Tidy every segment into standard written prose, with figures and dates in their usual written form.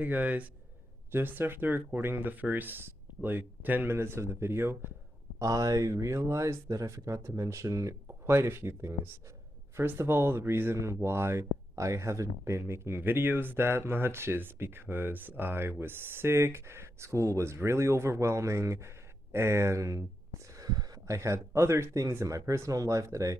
Hey guys, just after recording the first 10 minutes of the video, I realized that I forgot to mention quite a few things. First of all, the reason why I haven't been making videos that much is because I was sick, school was really overwhelming, and I had other things in my personal life that I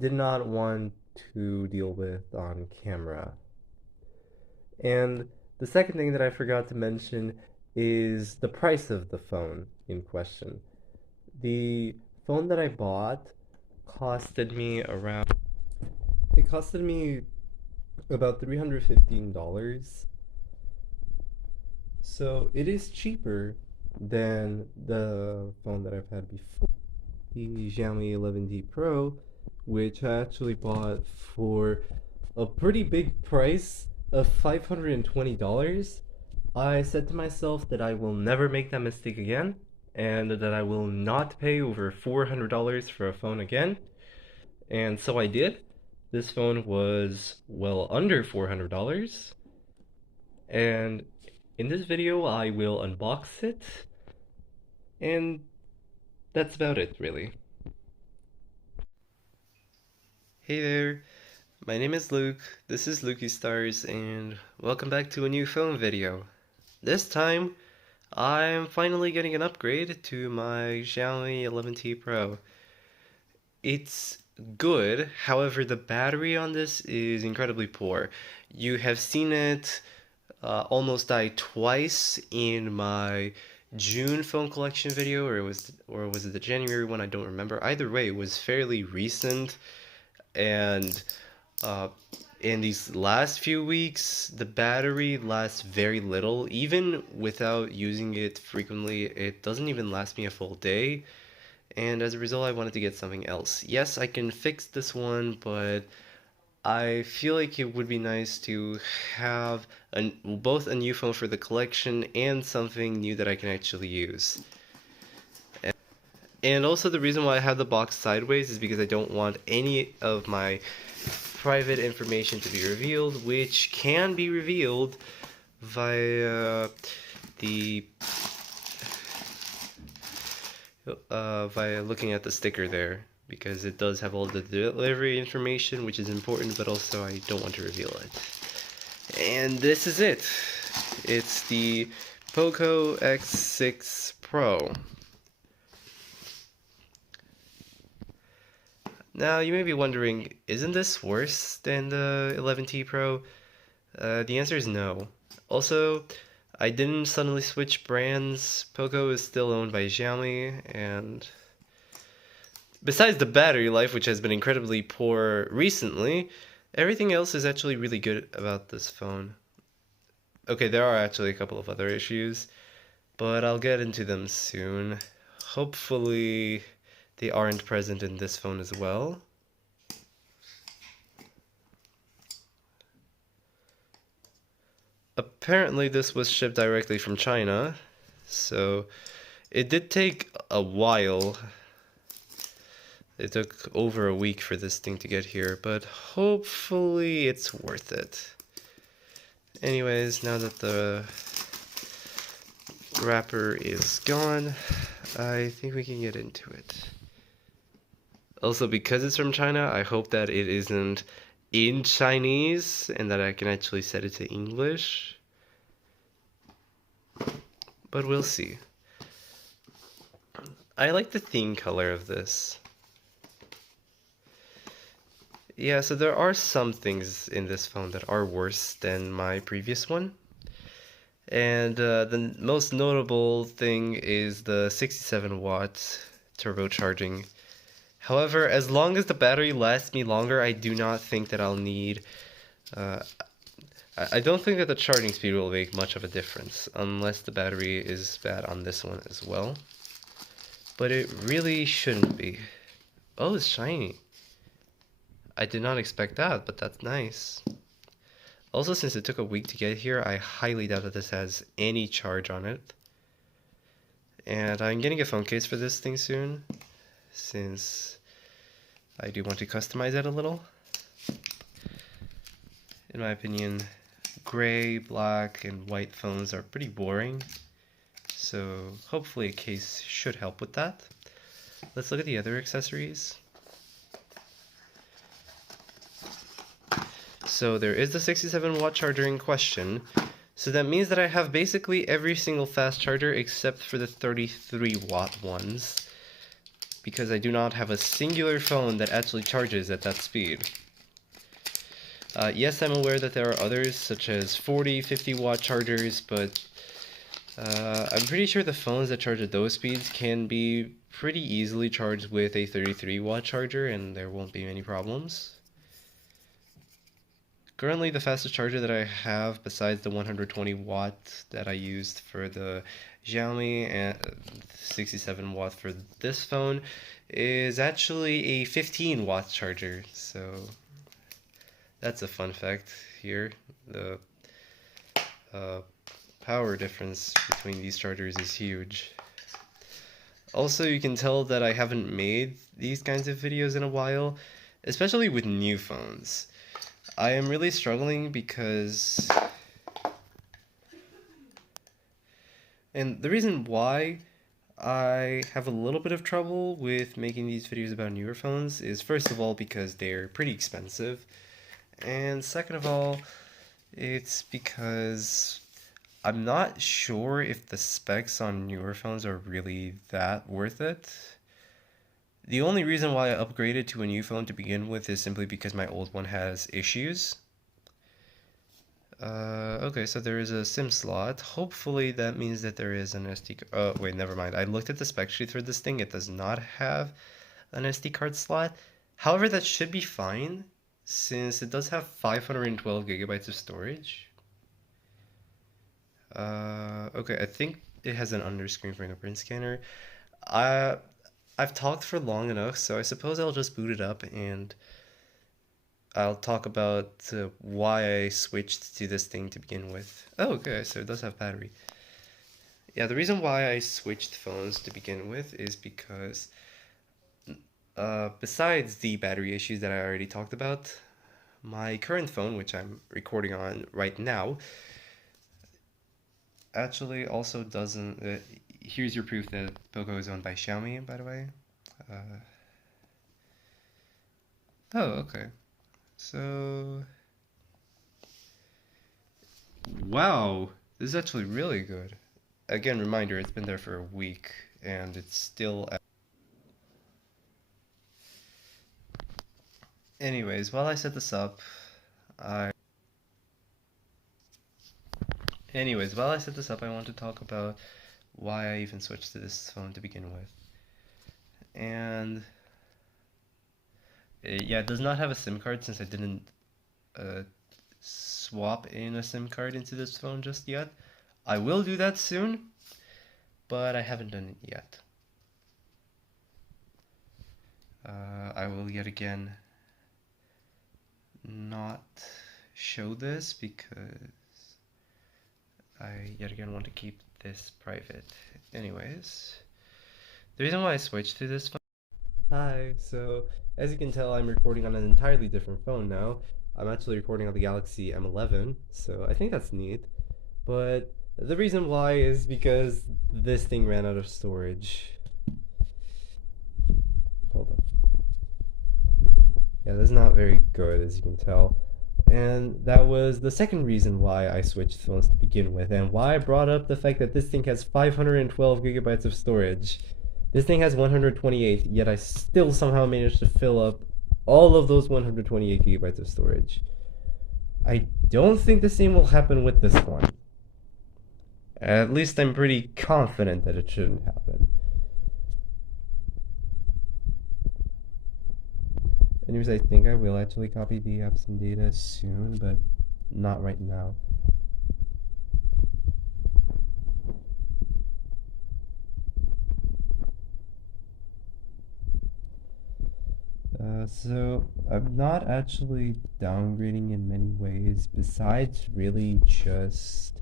did not want to deal with on camera. And the second thing that I forgot to mention is the price of the phone in question. The phone that I bought costed me around it costed me about $315. So it is cheaper than the phone that I've had before, the Xiaomi 11T Pro, which I actually bought for a pretty big price of $520. I said to myself that I will never make that mistake again, and that I will not pay over $400 for a phone again. And so I did. This phone was well under $400, and in this video I will unbox it, and that's about it, really. Hey there, my name is Luke, this is Lukey Stars, and welcome back to a new phone video. This time, I'm finally getting an upgrade to my Xiaomi 11T Pro. It's good, however the battery on this is incredibly poor. You have seen it almost die twice in my June phone collection video, or was it the January one? I don't remember. Either way, it was fairly recent, and uh, in these last few weeks, the battery lasts very little. Even without using it frequently, it doesn't even last me a full day. And as a result, I wanted to get something else. Yes, I can fix this one, but I feel like it would be nice to have both a new phone for the collection and something new that I can actually use. And also the reason why I have the box sideways is because I don't want any of my private information to be revealed, which can be revealed via the via looking at the sticker there, because it does have all the delivery information, which is important, but also I don't want to reveal it. And this is it. It's the Poco X6 Pro. Now, you may be wondering, isn't this worse than the 11T Pro? The answer is no. Also, I didn't suddenly switch brands. Poco is still owned by Xiaomi, and besides the battery life, which has been incredibly poor recently, everything else is actually really good about this phone. Okay, there are actually a couple of other issues, but I'll get into them soon. Hopefully, they aren't present in this phone as well. Apparently this was shipped directly from China, so it did take a while. It took over a week for this thing to get here, but hopefully it's worth it. Anyways, now that the wrapper is gone, I think we can get into it. Also, because it's from China, I hope that it isn't in Chinese and that I can actually set it to English. But we'll see. I like the theme color of this. Yeah, so there are some things in this phone that are worse than my previous one. And the most notable thing is the 67-watt turbocharging. However, as long as the battery lasts me longer, I do not think that I'll need... I don't think that the charging speed will make much of a difference, unless the battery is bad on this one as well. But it really shouldn't be. Oh, it's shiny. I did not expect that, but that's nice. Also, since it took a week to get here, I highly doubt that this has any charge on it. And I'm getting a phone case for this thing soon, since I do want to customize it a little. In my opinion, gray, black, and white phones are pretty boring. So hopefully a case should help with that. Let's look at the other accessories. So there is the 67-watt charger in question. So that means that I have basically every single fast charger except for the 33-watt ones, because I do not have a singular phone that actually charges at that speed. Yes, I'm aware that there are others, such as 40, 50-watt chargers, but I'm pretty sure the phones that charge at those speeds can be pretty easily charged with a 33-watt charger, and there won't be any problems. Currently, the fastest charger that I have, besides the 120-watt that I used for the Xiaomi and 67-watt for this phone, is actually a 15-watt charger. So that's a fun fact here. The power difference between these chargers is huge. Also, you can tell that I haven't made these kinds of videos in a while, especially with new phones. I am really struggling because... And the reason why I have a little bit of trouble with making these videos about newer phones is, first of all, because they're pretty expensive, and second of all, it's because I'm not sure if the specs on newer phones are really that worth it. The only reason why I upgraded to a new phone to begin with is simply because my old one has issues. Okay, so there is a SIM slot. Hopefully that means that there is an SD card. Oh, wait, never mind. I looked at the spec sheet for this thing. It does not have an SD card slot. However, that should be fine, since it does have 512 gigabytes of storage. Okay, I think it has an under-screen fingerprint scanner. I've talked for long enough, so I suppose I'll just boot it up and I'll talk about why I switched to this thing to begin with. Oh, okay, so it does have battery. Yeah, the reason why I switched phones to begin with is because besides the battery issues that I already talked about, my current phone, which I'm recording on right now, actually also doesn't... here's your proof that Poco is owned by Xiaomi, by the way. Oh, okay. So... Wow, this is actually really good. Again, reminder, it's been there for a week, and it's still... Anyways, while I set this up, I want to talk about why I even switched to this phone to begin with. And yeah, it does not have a SIM card since I didn't swap in a SIM card into this phone just yet. I will do that soon, but I haven't done it yet. I will yet again not show this because I yet again want to keep this private. Anyways, the reason why I switched to this phone... Hi, so as you can tell, I'm recording on an entirely different phone now. I'm actually recording on the Galaxy M11, so I think that's neat. But the reason why is because this thing ran out of storage. Hold on. Yeah, that's not very good, as you can tell. And that was the second reason why I switched phones to begin with, and why I brought up the fact that this thing has 512 gigabytes of storage. This thing has 128, yet I still somehow managed to fill up all of those 128 gigabytes of storage. I don't think the same will happen with this one. At least I'm pretty confident that it shouldn't happen. Anyways, I think I will actually copy the apps and data soon, but not right now. So I'm not actually downgrading in many ways, besides really just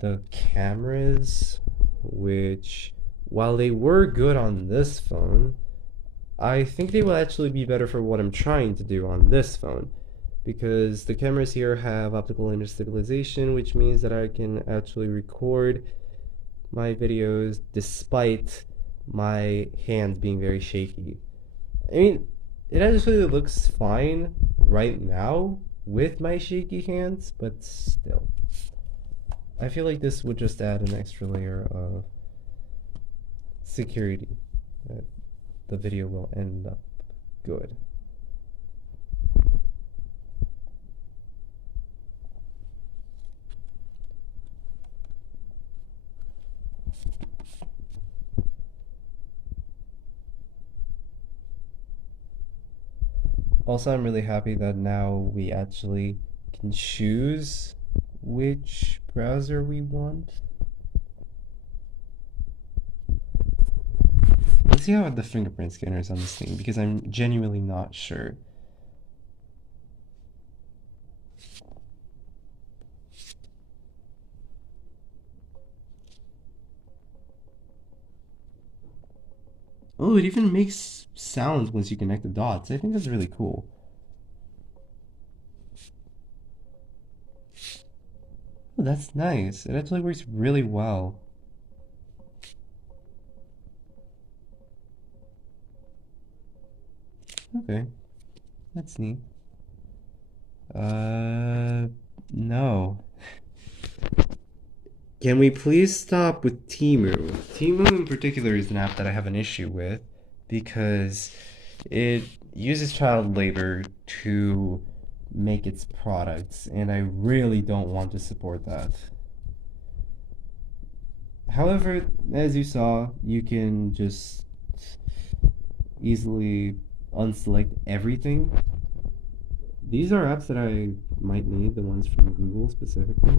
the cameras, which, while they were good on this phone, I think they will actually be better for what I'm trying to do on this phone, because the cameras here have optical image stabilization, which means that I can actually record my videos despite my hand being very shaky. I mean, it actually looks fine right now with my shaky hands, but still. I feel like this would just add an extra layer of security that the video will end up good. Also, I'm really happy that now we actually can choose which browser we want. Let's see how the fingerprint scanner is on this thing, because I'm genuinely not sure. Oh, it even makes sounds once you connect the dots. I think that's really cool. Oh, that's nice. It actually works really well. Okay, that's neat. No. Can we please stop with Temu? Temu in particular is an app that I have an issue with because it uses child labor to make its products, and I really don't want to support that. However, as you saw, you can just easily unselect everything. These are apps that I might need, the ones from Google specifically.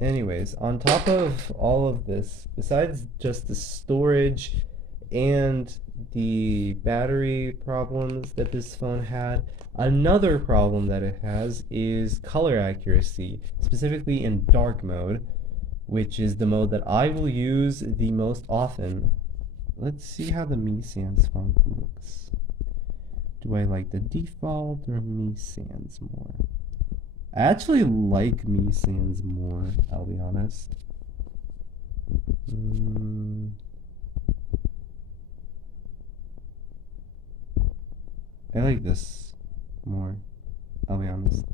Anyways, on top of all of this, besides just the storage and the battery problems that this phone had, another problem that it has is color accuracy, specifically in dark mode, which is the mode that I will use the most often. Let's see how the Mi Sans font looks. Do I like the default or Mi Sans more? I actually like Mi Sans more, I'll be honest. I like this more, I'll be honest.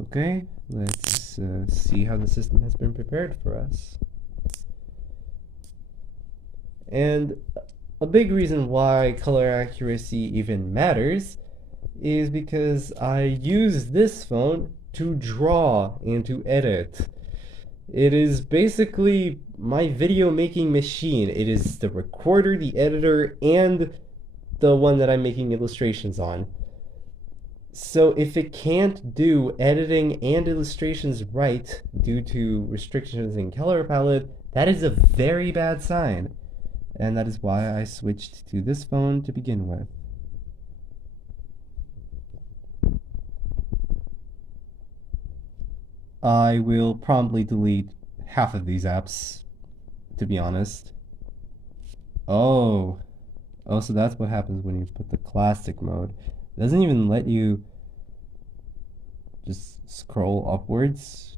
Okay, let's see how the system has been prepared for us. And a big reason why color accuracy even matters is because I use this phone to draw and to edit. It is basically my video making machine. It is the recorder, the editor, and the one that I'm making illustrations on. So if it can't do editing and illustrations right due to restrictions in color palette, that is a very bad sign. And that is why I switched to this phone to begin with. I will promptly delete half of these apps, to be honest. Oh, so that's what happens when you put the classic mode. It doesn't even let you just scroll upwards.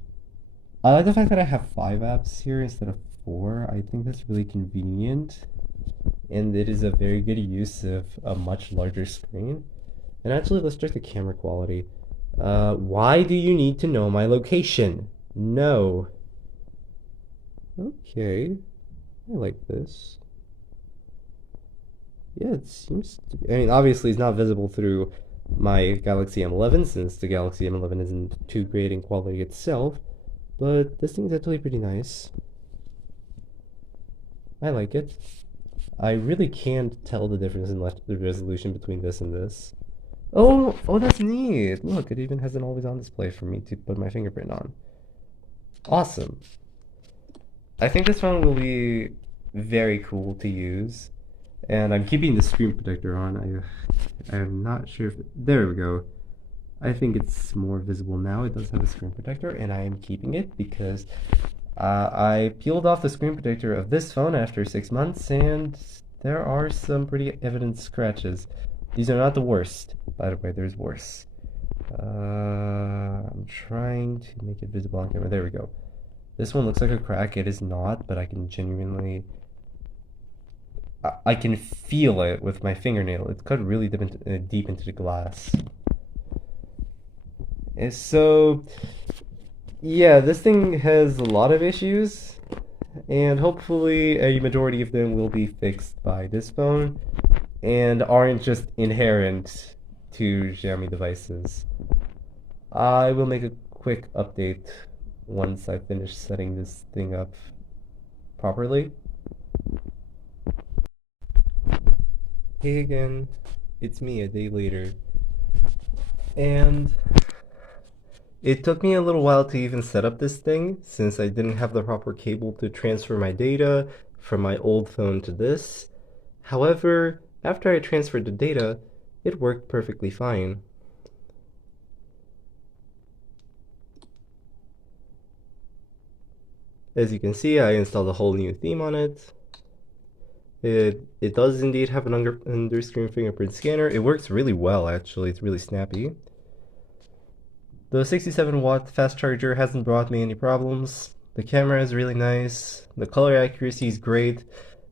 I like the fact that I have 5 apps here instead of 4. I think that's really convenient, and it is a very good use of a much larger screen. And actually, let's check the camera quality. Why do you need to know my location? No. Okay, I like this. Yeah, it seems to be, I mean, obviously it's not visible through my Galaxy M11 since the Galaxy M11 isn't too great in quality itself, but this thing is actually pretty nice. I like it. I really can't tell the difference in the resolution between this and this. Oh, that's neat. Look, it even has an always-on display for me to put my fingerprint on. Awesome. I think this phone will be very cool to use. And I'm keeping the screen protector on. I'm not sure if... There we go. I think it's more visible now. It does have a screen protector, and I am keeping it because I peeled off the screen protector of this phone after 6 months, and there are some pretty evident scratches. These are not the worst, by the way, there's worse. I'm trying to make it visible on camera. There we go. This one looks like a crack. It is not, but I can genuinely... I can feel it with my fingernail. It's cut really deep into the glass. And so, yeah, this thing has a lot of issues, and hopefully a majority of them will be fixed by this phone and aren't just inherent to Xiaomi devices. I will make a quick update once I finish setting this thing up properly. Hey again, it's me a day later. And it took me a little while to even set up this thing, since I didn't have the proper cable to transfer my data from my old phone to this. However, after I transferred the data, it worked perfectly fine. As you can see, I installed a whole new theme on it. It does indeed have an under-screen fingerprint scanner. It works really well, actually. It's really snappy. The 67-watt fast charger hasn't brought me any problems. The camera is really nice. The color accuracy is great,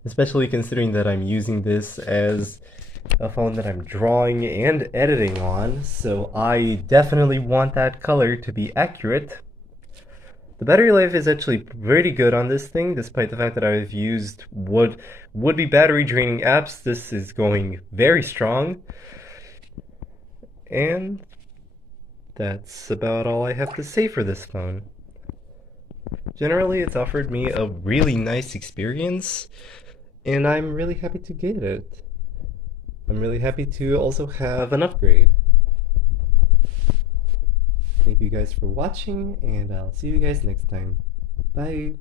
especially considering that I'm using this as a phone that I'm drawing and editing on, so I definitely want that color to be accurate. The battery life is actually pretty good on this thing, despite the fact that I've used would-be battery draining apps. This is going very strong. And that's about all I have to say for this phone. Generally, it's offered me a really nice experience, and I'm really happy to get it. I'm really happy to also have an upgrade. Thank you guys for watching, and I'll see you guys next time. Bye!